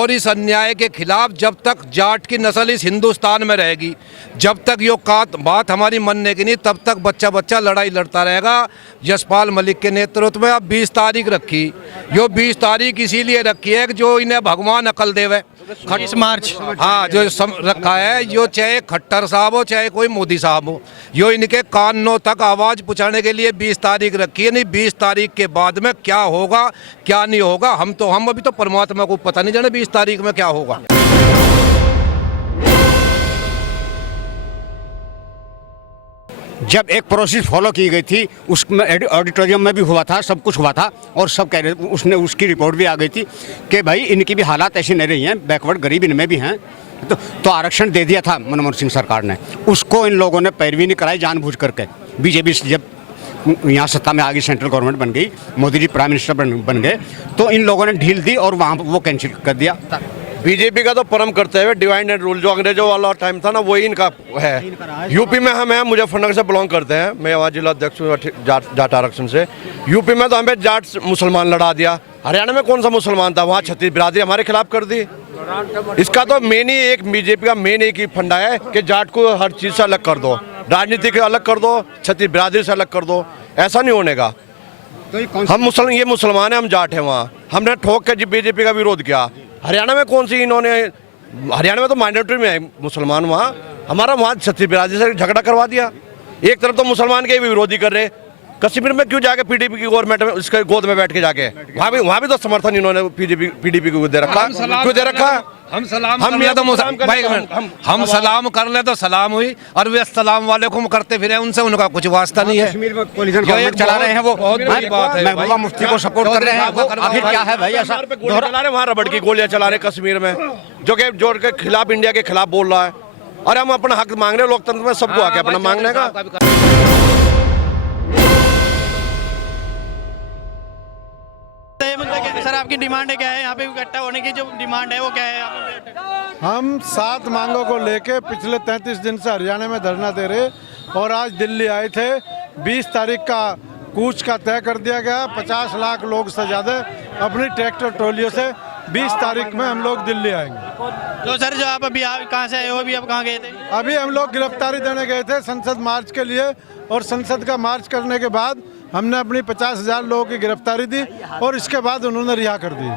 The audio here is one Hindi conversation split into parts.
और इस अन्याय के खिलाफ जब तक जाट की नस्ल इस हिंदुस्तान में रहेगी, जब तक यो बात हमारी मानने की नहीं, तब तक बच्चा बच्चा लड़ाई लड़ता रहेगा। यशपाल मलिक के नेतृत्व में अब 20 तारीख रखी, यो 20 तारीख इसीलिए रखी है कि जो इन्हें भगवान अकल देवे। 20 मार्च, हाँ, जो रखा है, यो चाहे खट्टर साहब हो चाहे कोई मोदी साहब हो, यो इनके कानों तक आवाज़ पहुँचाने के लिए 20 तारीख रखी है। नहीं 20 तारीख के बाद में क्या होगा क्या नहीं होगा, हम अभी तो परमात्मा को पता नहीं जाने 20 तारीख में क्या होगा। जब एक प्रोसेस फॉलो की गई थी, उसमें ऑडिटोरियम में भी हुआ था, सब कुछ हुआ था और सब कह रहे, उसकी रिपोर्ट भी आ गई थी कि भाई इनकी भी हालात ऐसी नहीं रही हैं, बैकवर्ड गरीब इनमें भी हैं। तो आरक्षण दे दिया था मनमोहन सिंह सरकार ने, उसको इन लोगों ने पैरवी नहीं कराई जानबूझ करके। बीजेपी जब यहाँ सत्ता में आ गई, सेंट्रल गवर्नमेंट बन गई, मोदी जी प्राइम मिनिस्टर बन गए, तो इन लोगों ने ढील दी और वहाँ वो कैंसिल कर दिया। बीजेपी का तो परम करते हुए डिवाइड एंड रूल जो अंग्रेजों वाला टाइम था ना, वही इनका है। यूपी में हम हैं, मुजफ्फरनगर से बिलोंग करते हैं, मैं वहाँ जिला अध्यक्ष हूँ जाट आरक्षण से। यूपी में तो हमें जाट मुसलमान लड़ा दिया, हरियाणा में कौन सा मुसलमान था, वहाँ छत्तीस बिरादरी हमारे खिलाफ कर दी। इसका तो मेन ही एक बीजेपी का मेन एक ही फंडा है कि जाट को हर चीज़ से अलग कर दो, राजनीति से अलग कर दो, छत्तीस बिरादरी से अलग कर दो। ऐसा नहीं होने का। हम ये मुसलमान हैं, हम जाट हैं। वहाँ हमने ठोक के बीजेपी का विरोध किया। हरियाणा में कौन सी इन्होंने, हरियाणा में तो माइनॉरिटी में है मुसलमान, वहाँ हमारा वहाँ छत्तीस बिरादरी से झगड़ा करवा दिया। एक तरफ तो मुसलमान के भी विरोधी कर रहे, कश्मीर में क्यों जाके पीडीपी की गवर्नमेंट में उसके गोद में बैठ के जाके वहाँ भी तो समर्थन इन्होंने पीडीपी को दे रखा। क्यों दे रखा? हम सलाम कर ले तो हम सलाम कर ले तो सलाम हुई, और वे सलाम वाले को करते फिरे, उनसे उनका कुछ वास्ता नहीं है। कश्मीर में कोलिजन गवर्नमेंट चला रहे हैं, वो बड़ी बात है। महबूबा मुफ्ती को सपोर्ट कर रहे हैं। आखिर क्या है भाई ऐसा? चला रहे वहाँ रबड़ की गोलियां चला रहे कश्मीर में, जो के खिलाफ, इंडिया के खिलाफ बोल रहा है। और हम अपना हक मांग रहे हैं, लोकतंत्र में सबको आके अपना मांगने का। सर आपकी डिमांड है क्या है? यहाँ पे इकट्ठा होने की जो डिमांड है वो क्या है? हम 7 मांगों को लेके पिछले 33 दिन से हरियाणा में धरना दे रहे और आज दिल्ली आए थे। 20 तारीख का कूच का तय कर दिया गया। 50 लाख लोग से ज़्यादा अपनी ट्रैक्टर ट्रॉलियों से 20 तारीख में हम लोग दिल्ली आएंगे। तो सर जो आप अभी कहाँ से आए हो, अभी आप कहाँ गए थे? अभी हम लोग गिरफ्तारी देने गए थे संसद मार्च के लिए, और संसद का मार्च करने के बाद हमने अपनी 50,000 लोगों की गिरफ्तारी दी और इसके बाद उन्होंने रिहा कर दी।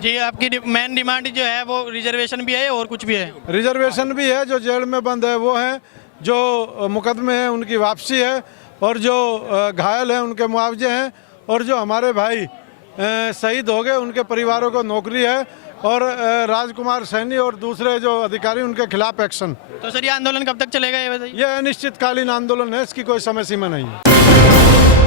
जी, आपकी मेन डिमांड जो है वो रिजर्वेशन भी है और कुछ भी है? रिजर्वेशन भी है, जो जेल में बंद है वो है, जो मुकदमे हैं उनकी वापसी है, और जो घायल हैं उनके मुआवजे हैं, और जो हमारे भाई शहीद हो गए उनके परिवारों को नौकरी है, और राजकुमार सैनी और दूसरे जो अधिकारी उनके खिलाफ एक्शन। तो सर ये आंदोलन कब तक चलेगा ये बताइए? यह अनिश्चितकालीन आंदोलन है, इसकी कोई समय सीमा नहीं है।